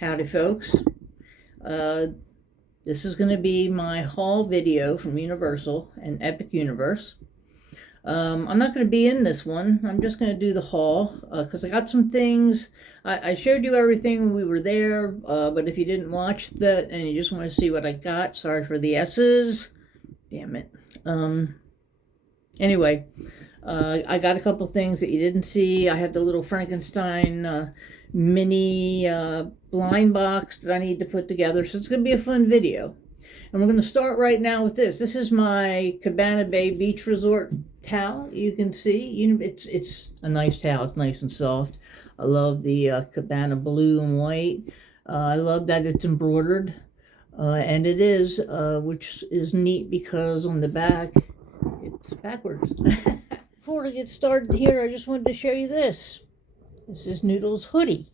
Howdy folks. Uh, this is going to be my haul video from Universal and Epic Universe. I'm not going to be in this one. I'm just going to do the haul because I got some things. I showed you everything when we were there, but if you didn't watch that and you just want to see what I got, sorry for the S's. Damn it. Anyway, I got a couple things that you didn't see. I have the little Frankenstein mini blind box that I need to put together, so it's going to be a fun video. And we're going to start right now with this. This is my Cabana Bay Beach Resort towel. You can see, it's a nice towel. It's nice and soft. I love the Cabana blue and white. I love that it's embroidered, and it is, which is neat because on the back it's backwards. Before I get started here, I just wanted to show you this. This is Noodle's hoodie.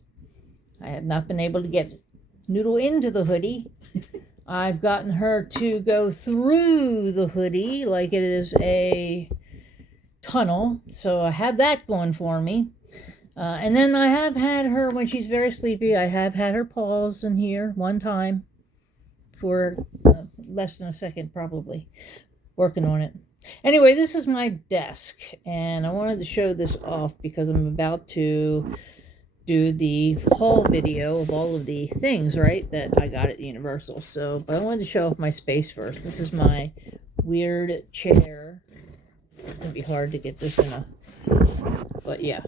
I have not been able to get Noodle into the hoodie. I've gotten her to go through the hoodie like it is a tunnel. So I have that going for me. And then I have had her, when she's very sleepy, I have had her pause in here one time for less than a second probably, working on it. Anyway, this is my desk, and I wanted to show this off because I'm about to do the haul video of all of the things, right, that I got at Universal. So, but I wanted to show off my space first. This is my weird chair. It's gonna be hard to get this in a, but yeah,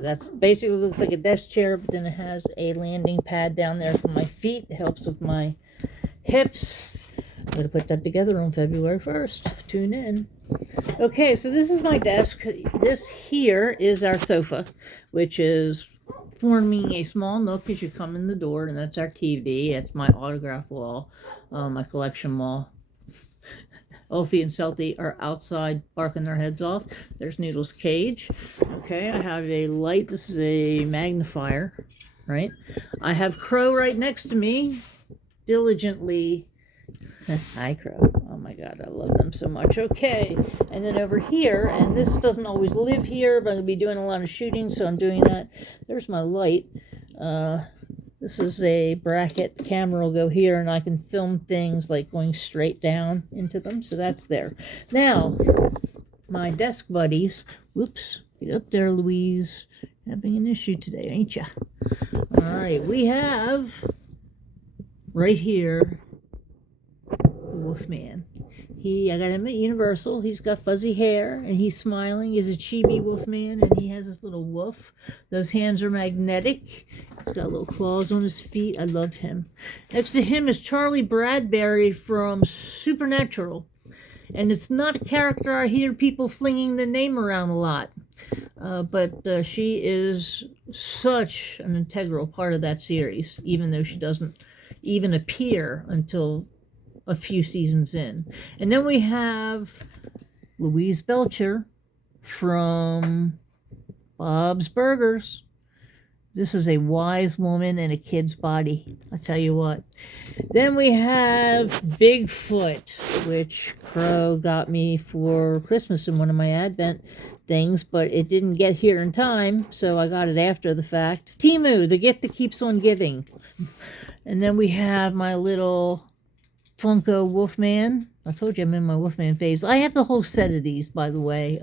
that's basically looks like a desk chair, but then it has a landing pad down there for my feet. It helps with my hips. I'm going to put that together on February 1st. Tune in. Okay, so this is my desk. This here is our sofa, which is forming a small nook as you come in the door, and that's our TV. It's my autograph wall, my collection wall. Elfie and Celty are outside barking their heads off. There's Noodle's cage. Okay, I have a light. This is a magnifier, right? I have Crow right next to me, diligently. Hi, Crow. Oh my God, I love them so much. Okay, and then over here, and this doesn't always live here, but I'll be doing a lot of shooting, so I'm doing that. There's my light. This is a bracket. The camera will go here, and I can film things like going straight down into them, so that's there. Now, my desk buddies. Whoops, get up there, Louise. Having an issue today, ain't ya? All right, we have right here Wolfman. I got him at Universal. He's got fuzzy hair and he's smiling. He's a chibi Wolfman, and he has this little wolf. Those hands are magnetic. He's got little claws on his feet. I love him. Next to him is Charlie Bradbury from Supernatural. And it's not a character I hear people flinging the name around a lot. But she is such an integral part of that series, even though she doesn't even appear until a few seasons in. And then we have Louise Belcher from Bob's Burgers. This is a wise woman in a kid's body, I tell you what. Then we have Bigfoot, which Crow got me for Christmas in one of my Advent things, but it didn't get here in time, so I got it after the fact. Timu, the gift that keeps on giving. And then we have my little Funko Wolfman. I told you I'm in my Wolfman phase. I have the whole set of these, by the way.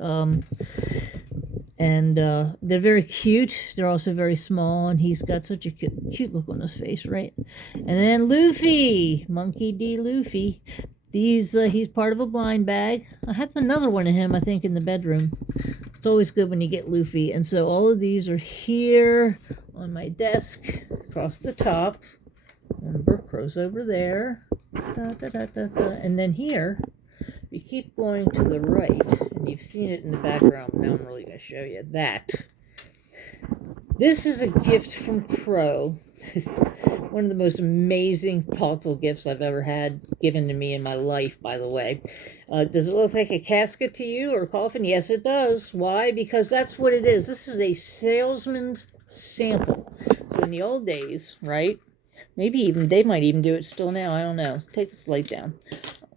And they're very cute. They're also very small, and he's got such a cute look on his face, right? And then Luffy, Monkey D. Luffy. He's part of a blind bag. I have another one of him, I think, in the bedroom. It's always good when you get Luffy. And so all of these are here on my desk, across the top. Remember, Crow's over there. And then here, you keep going to the right, and you've seen it in the background. Now I'm really going to show you that. This is a gift from Crow. One of the most amazing, thoughtful gifts I've ever had given to me in my life, by the way. Does it look like a casket to you or a coffin? Yes, it does. Why? Because that's what it is. This is a salesman's sample. So in the old days, right? Maybe even they might even do it still now. I don't know. Take this light down.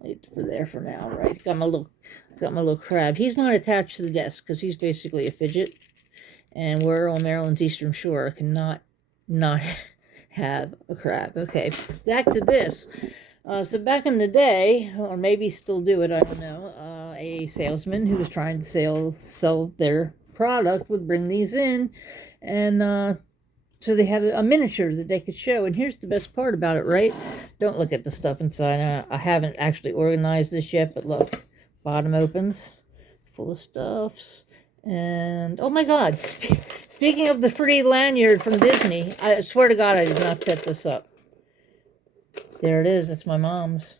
I'll leave it for there for now, right? Got my little crab. He's not attached to the desk because he's basically a fidget. And we're on Maryland's Eastern Shore. I cannot not have a crab. Okay, back to this. So back in the day, or maybe still do it, I don't know, a salesman who was trying to sell their product would bring these in, and so they had a miniature that they could show. And here's the best part about it, right? Don't look at the stuff inside. I haven't actually organized this yet, but look, bottom opens, full of stuffs. And oh my God, speaking of the free lanyard from Disney, I swear to God I did not set this up. There it is. It's my mom's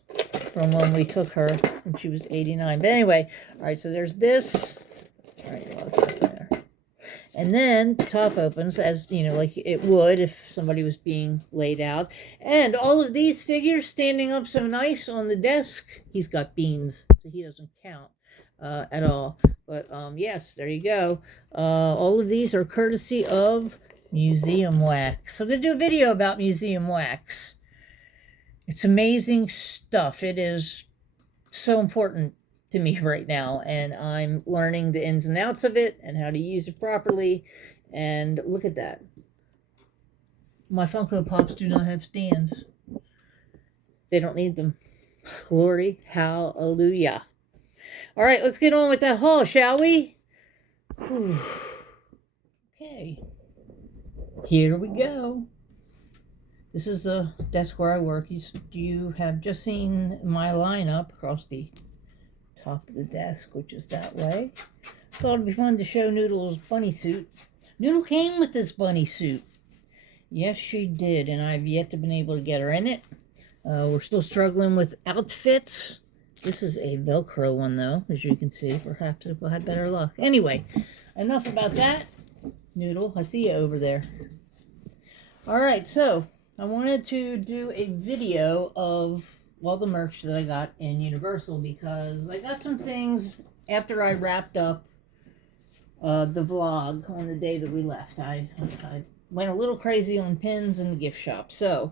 from when we took her when she was 89. But anyway, all right, so there's this. All right, a lot of stuff there. And then the top opens, as you know, like it would if somebody was being laid out. And all of these figures standing up so nice on the desk, he's got beans, so he doesn't count at all. But yes, there you go. All of these are courtesy of Museum Wax. So I'm going to do a video about Museum Wax. It's amazing stuff. It is so important to me right now, and I'm learning the ins and outs of it and how to use it properly. And look at that. My Funko Pops do not have stands. They don't need them. Glory, hallelujah. All right, let's get on with that haul, shall we? Whew. Okay. Here we go. This is the desk where I work. You have just seen my lineup across the top of the desk, which is that way. Thought it'd be fun to show Noodle's bunny suit. Noodle came with this bunny suit. Yes, she did, and I've yet to been able to get her in it. We're still struggling with outfits. This is a Velcro one, though, as you can see. Perhaps we'll have better luck. Anyway, enough about that. Noodle, I see you over there. All right, so I wanted to do a video of all the merch that I got in Universal because I got some things after I wrapped up the vlog on the day that we left. I went a little crazy on pins in the gift shop. So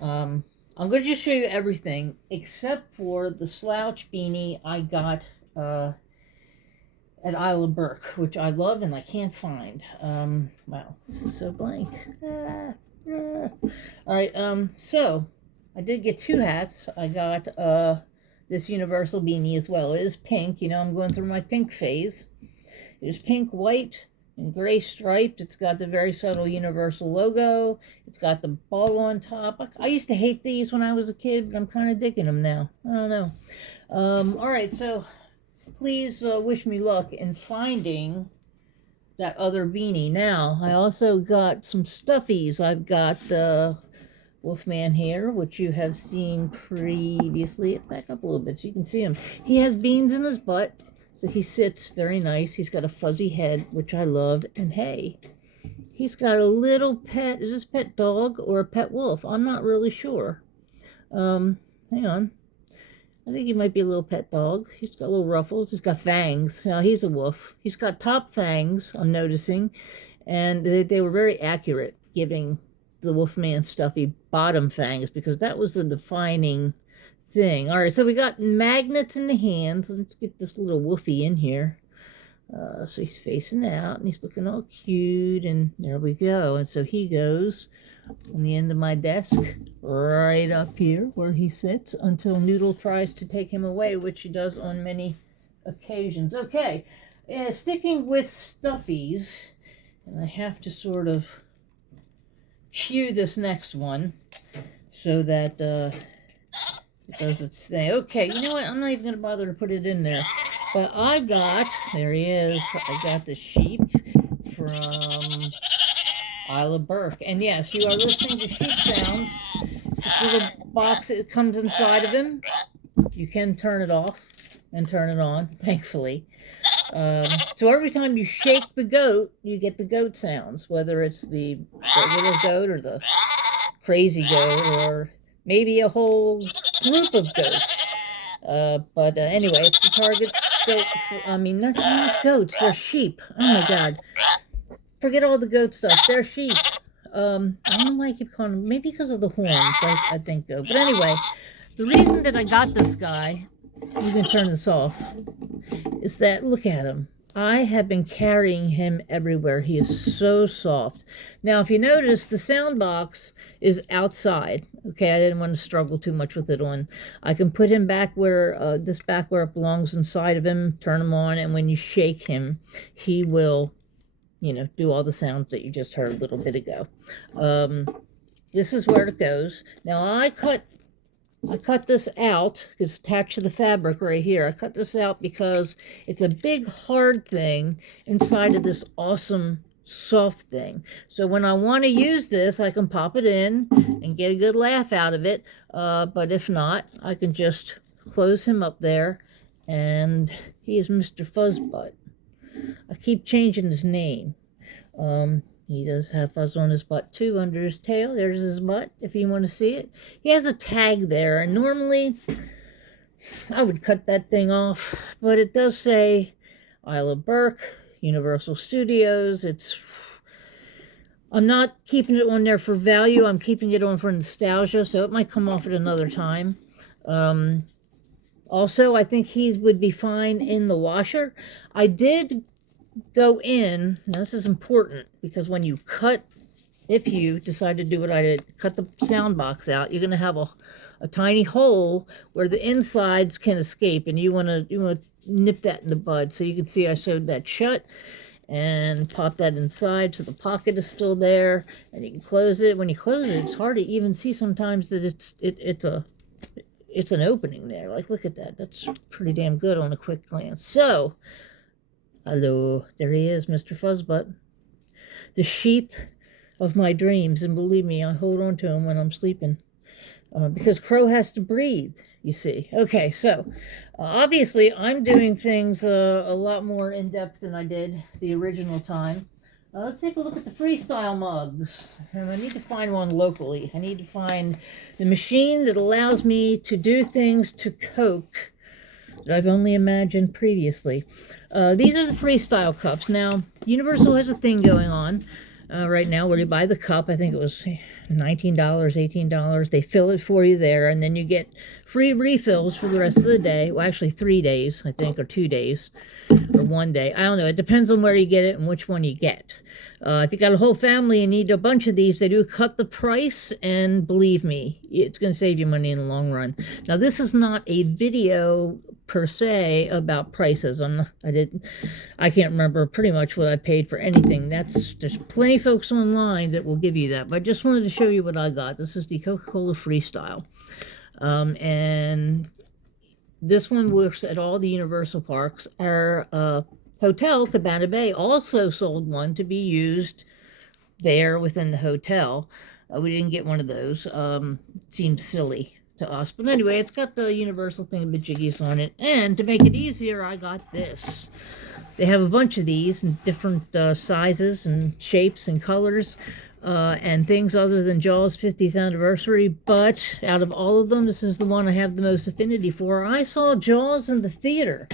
I'm going to just show you everything except for the slouch beanie I got at Isle of Burke, which I love and I can't find. Wow, this is so blank. All right, so I did get two hats. I got this Universal beanie as well. It is pink. You know, I'm going through my pink phase. It is pink, white, and gray striped. It's got the very subtle Universal logo. It's got the ball on top. I used to hate these when I was a kid, but I'm kind of digging them now. I don't know. All right, so please wish me luck in finding that other beanie. Now, I also got some stuffies. I've got Wolfman here, which you have seen previously. Back up a little bit so you can see him. He has beans in his butt, so he sits very nice. He's got a fuzzy head, which I love. And hey, he's got a little pet. Is this pet dog or a pet wolf? I'm not really sure. Hang on. I think he might be a little pet dog. He's got little ruffles. He's got fangs. Now, he's a wolf. He's got top fangs, I'm noticing. And they were very accurate, giving the Wolfman stuffy bottom fangs, because that was the defining thing. All right, so we got magnets in the hands. Let's get this little woofy in here. So he's facing out, and he's looking all cute, and there we go. And so he goes on the end of my desk, right up here where he sits, until Noodle tries to take him away, which he does on many occasions. Okay, sticking with stuffies, and I have to sort of cue this next one so that it does its thing. Okay, you know what? I'm not even going to bother to put it in there. But I got, there he is, I got the sheep from Isle of Burke. And yes, you are listening to sheep sounds. This little box, it comes inside of him. You can turn it off and turn it on, thankfully. So every time you shake the goat, you get the goat sounds, whether it's the regular goat or the crazy goat or maybe a whole group of goats. But anyway, it's the target goat. Not goats, they're sheep. Oh my God. Forget all the goat stuff. They're sheep. I don't know why I keep calling them. Maybe because of the horns, I think, though. But anyway, the reason that I got this guy, you can turn this off, is that, look at him. I have been carrying him everywhere. He is so soft. Now, if you notice, the sound box is outside. Okay, I didn't want to struggle too much with it on. I can put him back where, back where it belongs inside of him, turn him on, and when you shake him, he will, do all the sounds that you just heard a little bit ago. This is where it goes. Now, I cut this out. It's attached to the fabric right here. I cut this out because it's a big hard thing inside of this awesome soft thing. So when I want to use this, I can pop it in and get a good laugh out of it. But if not, I can just close him up there, and he is Mr. Fuzzbutt. I keep changing his name. He does have fuzz on his butt too, under his tail. There's his butt, if you want to see it. He has a tag there, and normally I would cut that thing off, but it does say Isla Burke, Universal Studios. I'm not keeping it on there for value. I'm keeping it on for nostalgia, so it might come off at another time. Also, I think he would be fine in the washer. I did go in, now this is important, because when you cut, if you decide to do what I did, cut the sound box out, you're going to have a tiny hole where the insides can escape, and you want to nip that in the bud. So you can see I sewed that shut and pop that inside, so the pocket is still there, and you can close it. When you close it, it's hard to even see sometimes that it's an opening there. Like, look at that. That's pretty damn good on a quick glance. So, hello, there he is, Mr. Fuzzbutt. The sheep of my dreams, and believe me, I hold on to him when I'm sleeping. Because Crow has to breathe, you see. Okay, so, obviously, I'm doing things a lot more in-depth than I did the original time. Let's take a look at the freestyle mugs. And I need to find one locally. I need to find the machine that allows me to do things to Coke that I've only imagined previously. These are the freestyle cups. Now, Universal has a thing going on right now where you buy the cup. I think it was $19, $18. They fill it for you there, and then you get free refills for the rest of the day. Well, actually 3 days, I think, or 2 days, or 1 day. I don't know. It depends on where you get it and which one you get. If you got a whole family and need a bunch of these, they do cut the price, and believe me, it's going to save you money in the long run. Now, this is not a video per se about prices. I can't remember pretty much what I paid for anything. There's plenty of folks online that will give you that, but I just wanted to show you what I got. This is the Coca-Cola Freestyle, and this one works at all the Universal parks. Our hotel, Cabana Bay, also sold one to be used there within the hotel. We didn't get one of those. Seemed silly to us. But anyway, it's got the Universal thingamajiggies on it. And to make it easier, I got this. They have a bunch of these in different sizes and shapes and colors and things other than Jaws 50th anniversary. But out of all of them, this is the one I have the most affinity for. I saw Jaws in the theater.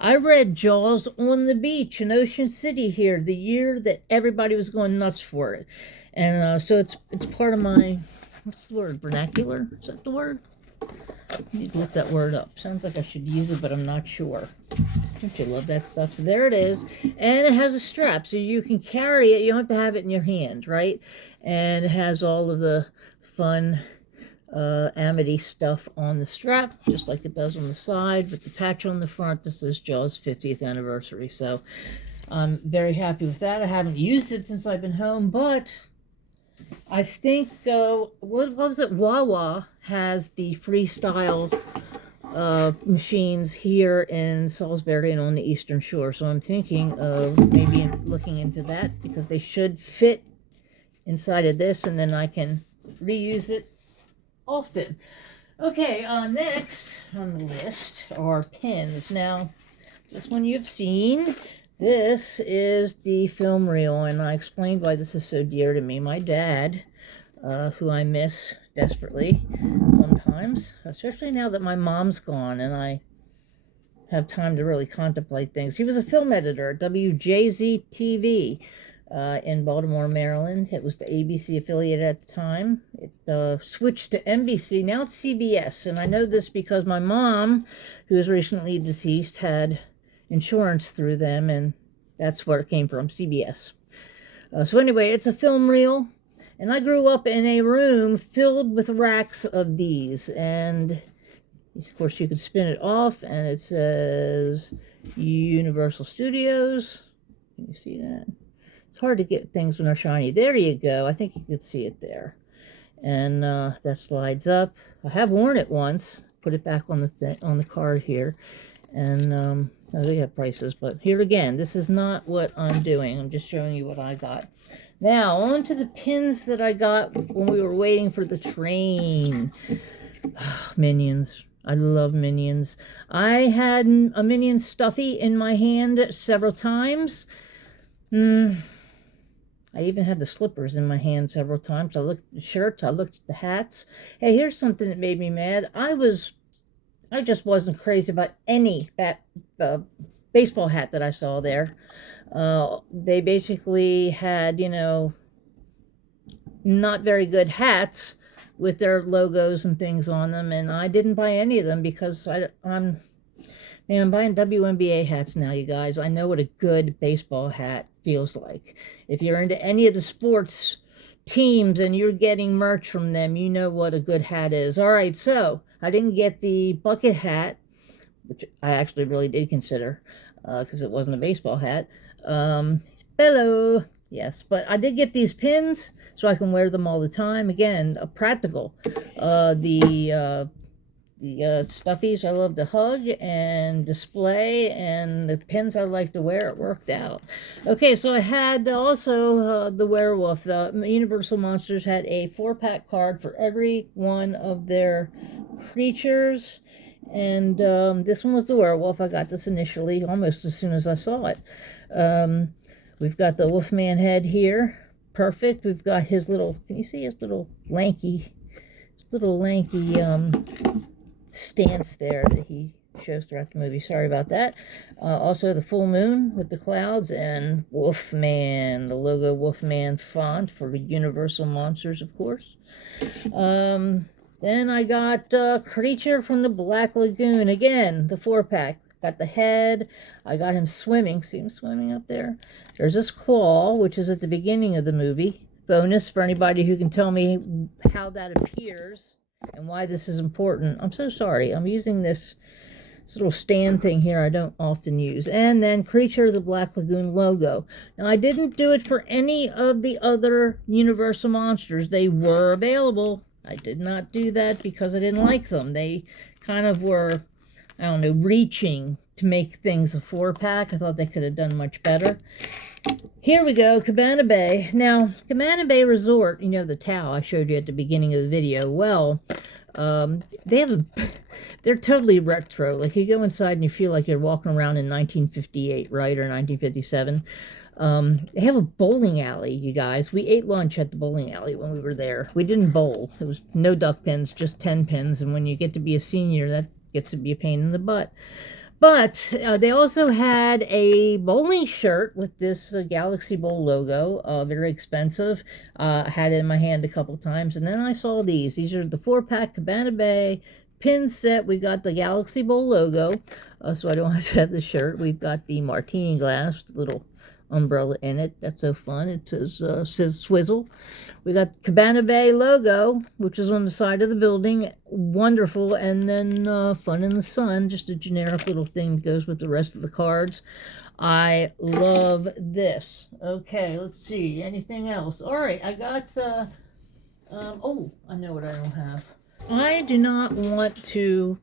I read Jaws on the beach in Ocean City here the year that everybody was going nuts for it. And so it's part of my, what's the word, vernacular? Is that the word? I need to look that word up. Sounds like I should use it, but I'm not sure. Don't you love that stuff? So there it is. And it has a strap, so you can carry it. You don't have to have it in your hand, right? And it has all of the fun Amity stuff on the strap, just like it does on the side, with the patch on the front. This is Jaws 50th anniversary, so I'm very happy with that. I haven't used it since I've been home, but I think, what was it? Wawa has the freestyle machines here in Salisbury and on the Eastern Shore, so I'm thinking of maybe looking into that, because they should fit inside of this, and then I can reuse it often. Okay, next on the list are pins. Now, this one you've seen. This is the film reel, and I explained why this is so dear to me. My dad, who I miss desperately sometimes, especially now that my mom's gone and I have time to really contemplate things. He was a film editor at WJZ-TV. In Baltimore, Maryland. It was the ABC affiliate at the time. It switched to NBC. Now it's CBS. And I know this because my mom, who is recently deceased, had insurance through them, and that's where it came from, CBS. So anyway, it's a film reel, and I grew up in a room filled with racks of these, and of course you can spin it off, and it says Universal Studios. Can you see that? It's hard to get things when they're shiny. There you go. I think you could see it there. And that slides up. I have worn it once. Put it back on the card here. And they have prices, but here again, this is not what I'm doing. I'm just showing you what I got. Now, on to the pins that I got when we were waiting for the train. Minions. I love Minions. I had a Minion stuffy in my hand several times. I even had the slippers in my hand several times. I looked at the shirts. I looked at the hats. Hey, here's something that made me mad. I just wasn't crazy about any baseball hat that I saw there. They basically had, not very good hats with their logos and things on them, and I didn't buy any of them because I'm buying WNBA hats now, you guys. I know what a good baseball hat feels like. If you're into any of the sports teams and you're getting merch from them, you know what a good hat is. All right, so I didn't get the bucket hat, which I actually really did consider because it wasn't a baseball hat. Hello. Yes, but I did get these pins so I can wear them all the time. Again, practical. The stuffies I love to hug and display, and the pins I like to wear. It worked out. Okay, so I had also the werewolf. Universal Monsters had a 4-pack card for every one of their creatures, and this one was the werewolf. I got this initially almost as soon as I saw it. We've got the Wolfman head here. Perfect. We've got his little, can you see his little lanky stance there that he shows throughout the movie. Sorry about that. Also the full moon with the clouds, and Wolfman, the logo Wolfman font for Universal Monsters, of course. Then I got Creature from the Black Lagoon. Again, the 4-pack. Got the head. I got him swimming. See him swimming up there? There's this claw, which is at the beginning of the movie. Bonus for anybody who can tell me how that appears and why this is important. I'm so sorry. I'm using this little stand thing here I don't often use. And then Creature of the Black Lagoon logo. Now, I didn't do it for any of the other Universal Monsters. They were available. I did not do that because I didn't like them. They kind of were, I don't know, reaching to make things a 4-pack. I thought they could have done much better. Here we go, Cabana Bay. Now, Cabana Bay Resort, the towel I showed you at the beginning of the video. Well, they're totally retro. Like, you go inside and you feel like you're walking around in 1958, right, or 1957. They have a bowling alley, you guys. We ate lunch at the bowling alley when we were there. We didn't bowl. It was no duck pins, just 10 pins. And when you get to be a senior, that gets to be a pain in the butt. But they also had a bowling shirt with this Galaxy Bowl logo, very expensive. I had it in my hand a couple times, and then I saw these. These are the 4-pack Cabana Bay pin set. We got the Galaxy Bowl logo, so I don't have to have the shirt. We've got the martini glass, little umbrella in it. That's so fun. It says Swizzle. We got the Cabana Bay logo, which is on the side of the building. Wonderful. And then Fun in the Sun, just a generic little thing that goes with the rest of the cards. I love this. Okay, let's see. Anything else? All right, I got, I know what I don't have. I do not want to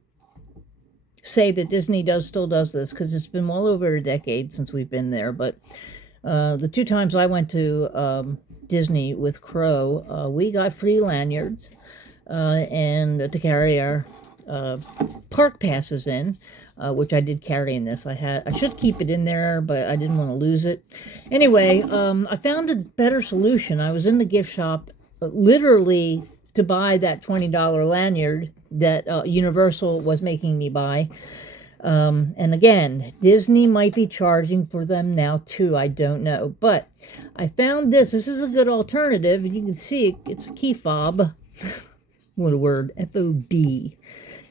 say that Disney still does this, because it's been well over a decade since we've been there, but the 2 times I went to Disney with Crow, we got free lanyards and to carry our park passes in, which I did carry in this. I should keep it in there, but I didn't want to lose it. Anyway, I found a better solution. I was in the gift shop literally to buy that $20 lanyard that Universal was making me buy. And again, Disney might be charging for them now too. I don't know. But I found this. This is a good alternative. You can see it's a key fob. What a word. F-O-B.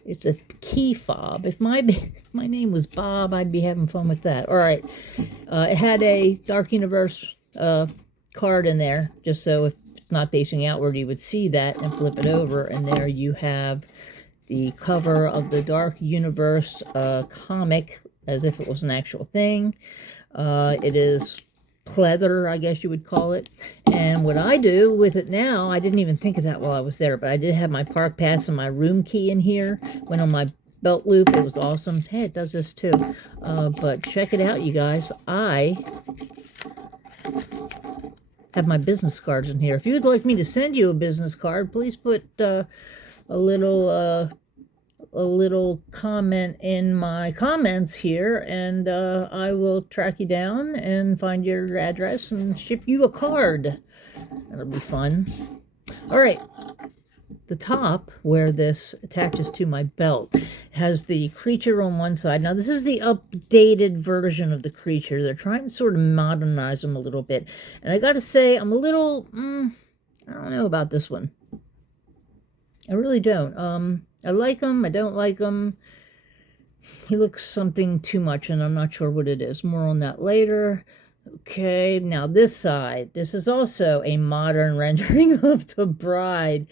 It's a key fob. If my name was Bob, I'd be having fun with that. All right. It had a Dark Universe card in there, just so if it's not facing outward, you would see that and flip it over. And there you have the cover of the Dark Universe comic, as if it was an actual thing. It is pleather, I guess you would call it. And what I do with it now, I didn't even think of that while I was there, but I did have my park pass and my room key in here. Went on my belt loop. It was awesome. Hey, it does this too. But check it out, you guys. I have my business cards in here. If you would like me to send you a business card, please put a little comment in my comments here, and I will track you down and find your address and ship you a card. That'll be fun. All right. The top, where this attaches to my belt, has the creature on one side. Now, this is the updated version of the creature. They're trying to sort of modernize them a little bit. And I got to say, I'm a little, I don't know about this one. I really don't. I like him. I don't like him. He looks something too much, and I'm not sure what it is. More on that later. Okay, now this side. This is also a modern rendering of the bride.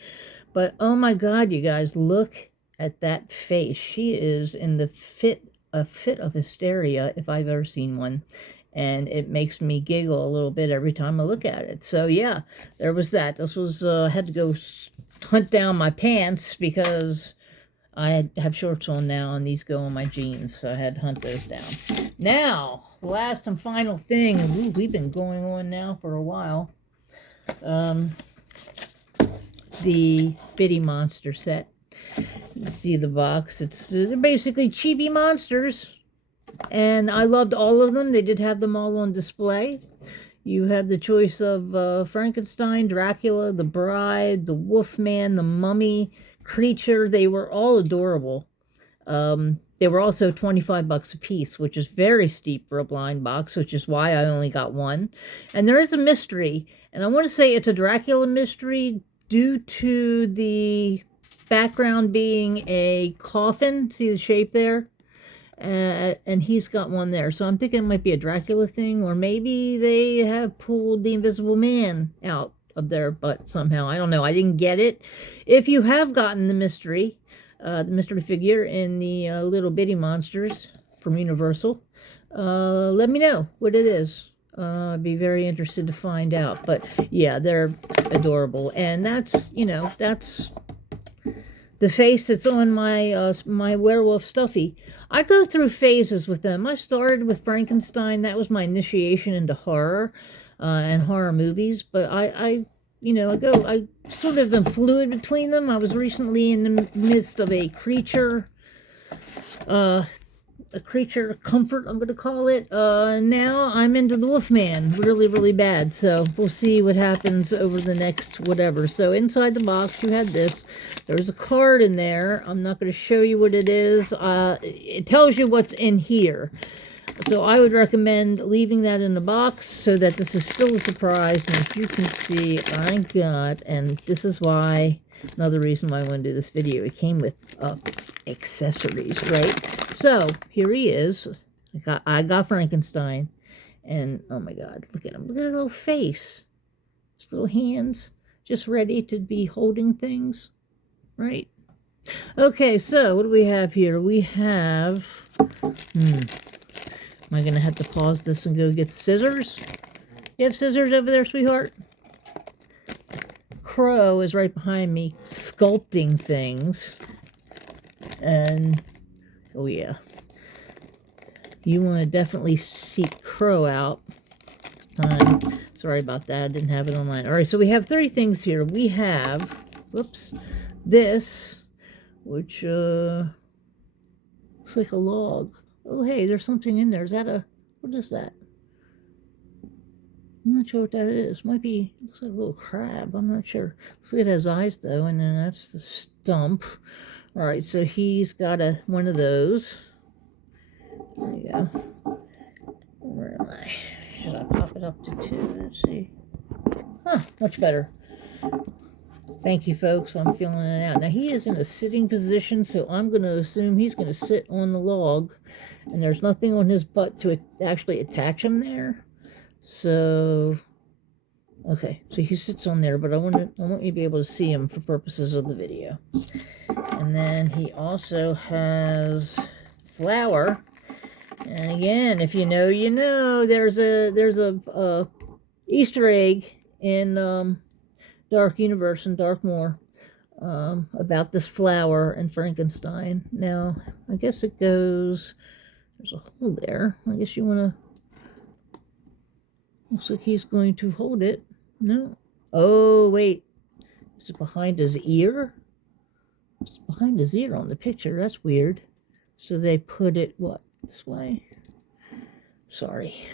But, oh my God, you guys, look at that face. She is in a fit of hysteria, if I've ever seen one. And it makes me giggle a little bit every time I look at it. So, yeah, there was that. This was, I had to go hunt down my pants because I have shorts on now, and these go on my jeans. So I had to hunt those down. Now, last and final thing. Ooh, we've been going on now for a while. The Bitty Monster set. You see the box. They're basically chibi monsters, and I loved all of them. They did have them all on display. You have the choice of Frankenstein, Dracula, the Bride, the Wolfman, the Mummy, Creature. They were all adorable. They were also $25 a piece, which is very steep for a blind box, which is why I only got one. And there is a mystery, and I want to say it's a Dracula mystery due to the background being a coffin. See the shape there? And he's got one there. So I'm thinking it might be a Dracula thing, or maybe they have pulled the Invisible Man out of their butt somehow. I don't know. I didn't get it. If you have gotten the mystery figure in the Little Bitty Monsters from Universal, let me know what it is. I'd be very interested to find out. But yeah, they're adorable. And that's, you know, that's the face that's on my my werewolf stuffy. I go through phases with them. I started with Frankenstein. That was my initiation into horror and horror movies. But I sort of am fluid between them. I was recently in the midst of a creature comfort, I'm going to call it. Now I'm into the Wolfman really, really bad. So we'll see what happens over the next whatever. So inside the box, you had this. There's a card in there. I'm not going to show you what it is. It tells you what's in here. So I would recommend leaving that in the box so that this is still a surprise. And if you can see, I got, and this is why, another reason why I want to do this video, it came with accessories, right? So here he is. I got Frankenstein, and oh my God, look at him! Look at his little face, his little hands, just ready to be holding things, right? Okay, so what do we have here? We have. Am I gonna have to pause this and go get scissors? You have scissors over there, sweetheart? Crow is right behind me, sculpting things. And, oh yeah, you want to definitely seek Crow out. Sorry about that, I didn't have it online. All right, so we have 3 things here. We have, whoops, this, which looks like a log. Oh, hey, there's something in there. Is that what is that? I'm not sure what that is. Might be, looks like a little crab. I'm not sure. Looks like it has eyes, though, and then that's the stump. All right, so he's got one of those. There you go. Where am I? Should I pop it up to 2? Let's see. Huh, much better. Thank you, folks. I'm filling it out. Now, he is in a sitting position, so I'm going to assume he's going to sit on the log, and there's nothing on his butt to actually attach him there. So, okay, so he sits on there, but I want you to be able to see him for purposes of the video. And then he also has flour. And again, if you know, you know. There's a Easter egg in Dark Universe and Darkmoor about this flower and Frankenstein. Now, I guess it goes. There's a hole there. I guess you want to. Looks like he's going to hold it. No. Oh wait, is it behind his ear? It's behind his ear on the picture. That's weird. So they put it, what, this way? Sorry.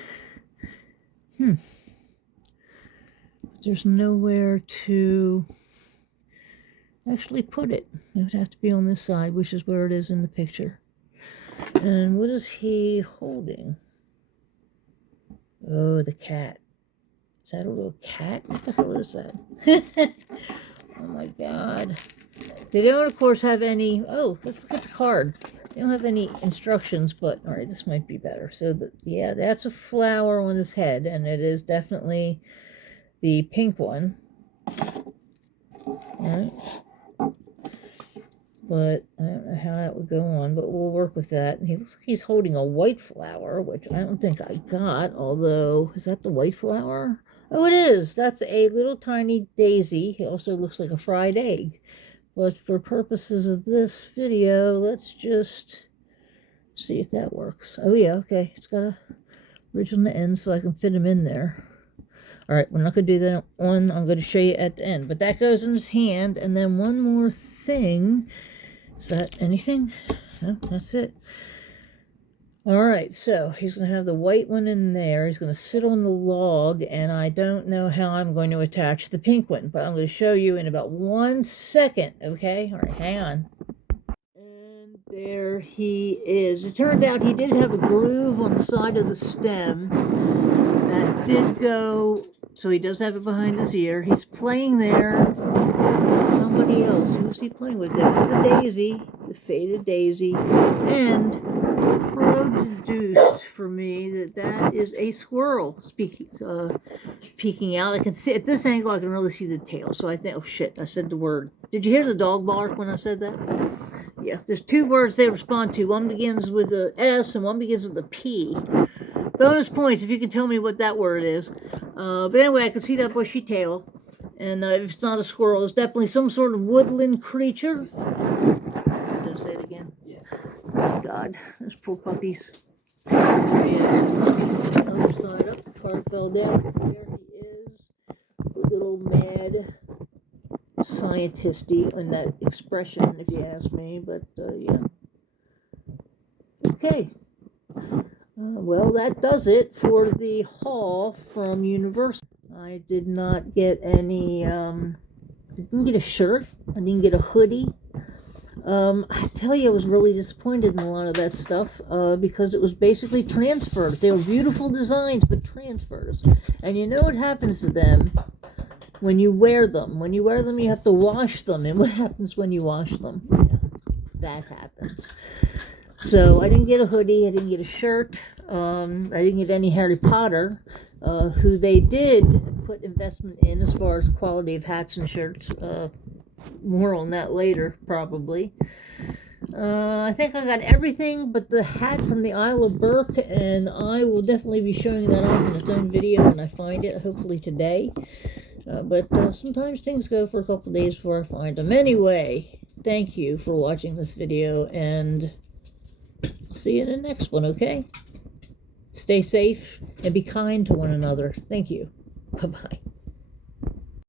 There's nowhere to actually put it. It would have to be on this side, which is where it is in the picture. And what is he holding? Oh, the cat. Is that a little cat? What the hell is that? Oh my God. They don't, of course, have any. Oh, let's look at the card. They don't have any instructions, but all right, this might be better. So, yeah, that's a flower on his head, and it is definitely the pink one. All right. But I don't know how that would go on, but we'll work with that. And he looks like he's holding a white flower, which I don't think I got, although, is that the white flower? Oh, it is. That's a little tiny daisy. It also looks like a fried egg. But for purposes of this video, let's just see if that works. Oh, yeah, okay. It's got a ridge on the end so I can fit him in there. All right, we're not going to do that on. I'm going to show you at the end. But that goes in his hand. And then one more thing. Is that anything? No, that's it. All right, so he's going to have the white one in there. He's going to sit on the log, and I don't know how I'm going to attach the pink one, but I'm going to show you in about 1 second, okay? All right, hang on. And there he is. It turned out he did have a groove on the side of the stem that did go, so he does have it behind his ear. He's playing there with somebody else. Who's he playing with? There's the daisy, the faded daisy, and Crow deduced for me that is a squirrel peeking out. I can see at this angle. I can really see the tail. So I think, oh shit, I said the word. Did you hear the dog bark when I said that? Yeah, there's two words they respond to. One begins with a S and one begins with a P. Bonus points if you can tell me what that word is. But anyway, I can see that bushy tail. And if it's not a squirrel, it's definitely some sort of woodland creature. Did I say it again? Yeah. Oh my God, those poor puppies. There he is. Other side up, the car fell down. There he is. A little mad scientisty in that expression, if you ask me. But yeah. Okay. Well, that does it for the haul from Universal. I did not get any, I didn't get a shirt, I didn't get a hoodie. I tell you, I was really disappointed in a lot of that stuff, because it was basically transferred. They were beautiful designs, but transfers. And you know what happens to them when you wear them. When you wear them, you have to wash them. And what happens when you wash them? Yeah, that happens. So I didn't get a hoodie, I didn't get a shirt, I didn't get any Harry Potter, who they did put investment in as far as quality of hats and shirts. More on that later, probably. I think I got everything but the hat from the Isle of Burke, and I will definitely be showing that off in its own video when I find it, hopefully today. But sometimes things go for a couple days before I find them. Anyway, thank you for watching this video, and I'll see you in the next one, okay? Stay safe and be kind to one another. Thank you. Bye-bye.